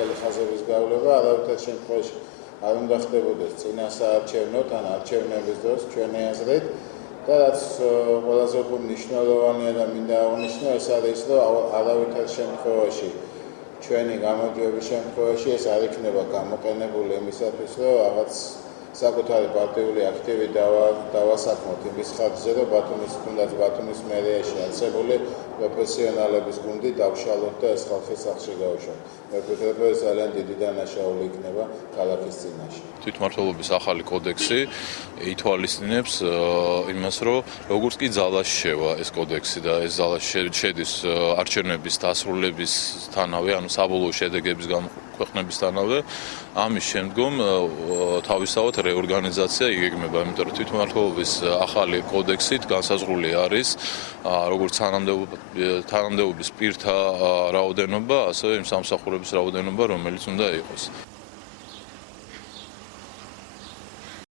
ძირითადი ხაზების გავლება არავითარ შემთხვევაში არ უნდა ხდებოდეს წინა საარჩევნო ან არჩევნების დროს ჩვენი აზრით და რაც ყველაზე უფრო მნიშვნელოვანია და მინდა აღნიშნო ეს არის რომ არავითარ შემთხვევაში ჩვენი გამარჯვების შემთხვევაში ეს არ იქნება გამოყენებული იმისათვის რომ რაღაც საკუთარი პარტიული აქტივი დავასაქმოთ იმის ხარჯზე რომ ბათუმის მერიაში არსებული პროფესიონალების გუნდი დავშალოთ და ეს ხალხის სახლში გავუშვათ. მე ვფიქრობ რომ ეს ძალიან დიდი დანაშაული იქნება ქალაქის წინაშე. თვითმმართველობის ახალი კოდექსი ითვალისწინებს იმას, რომ როგორც კი ძალაში შევა ეს კოდექსი და ეს ძალაში შედის არჩევნების დასრულებისთანავე, ანუ საბოლოო შედეგების გამოქვეყნებისთანავე, ამის შემდგომ თავისთავად რეორგანიზაცია იგეგმება, იმიტომ რომ თვითმმართველობის ახალი კოდექსით განსაზღვრული არის როგორც თანამდებობის პირთა რაოდენობა, ასევე იმ სამსახურების რაოდენობა, რომელიც უნდა იყოს.